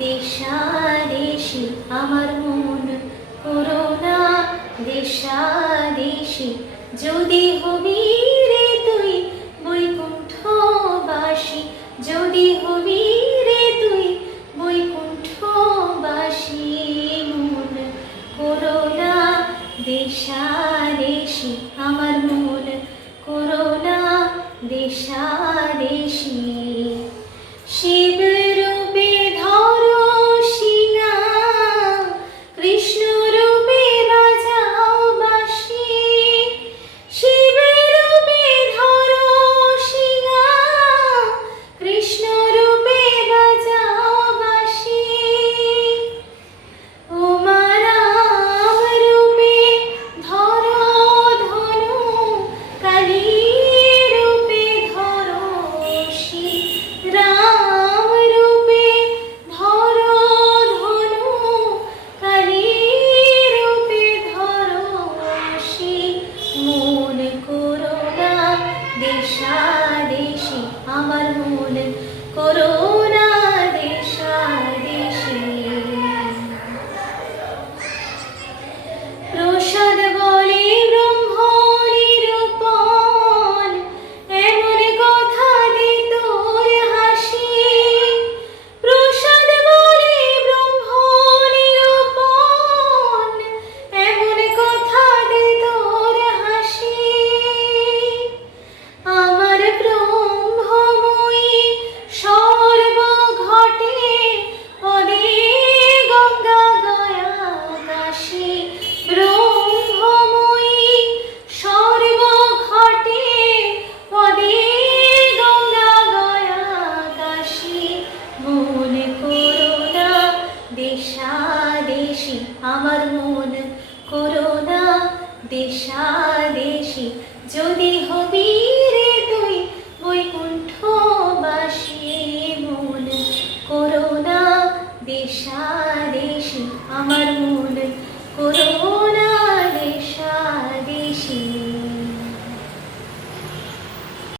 দেশাদেশি আমার মন করোনা দেশাদেশি যদি হবি রে তুই বৈকুণ্ঠবাসী যদি হবি রে তুই বৈকুণ্ঠবাসী মন করোনা দেশাদেশি আমার মন করোনা দেশাদেশি শিব রূপে ধরো শিঙা কৃষ্ণ রূপে বাজাও বাঁশি শিব রূপে ধরো শিঙা কৃষ্ণ রূপে বাজাও বাঁশি উমা রাম রূপে ধরো ধনু কালী রূপে ধরো রাম রূপে ধরো ধনু কালী রূপে ধরো মন করোনা দেশাদেশি আমার মন করোনা দেশাদেশি প্রসাদ বলে ব্রহ্ম নিরূপণ এমন কথা দে তোর হাসি প্রসাদ বলে ব্রহ্ম নিরূপণ এমন কথা দে তোর হাসি আমার ব্রহ্মময়ী সর্বঘটে পদে গঙ্গা গয়া কাশী ব্রহ্মময়ী সর্বঘটে পদে গঙ্গা গয়া কাশী মন করোনা দেশাদেশি আমার মন করোনা দেশাদেশি যদি হবি রে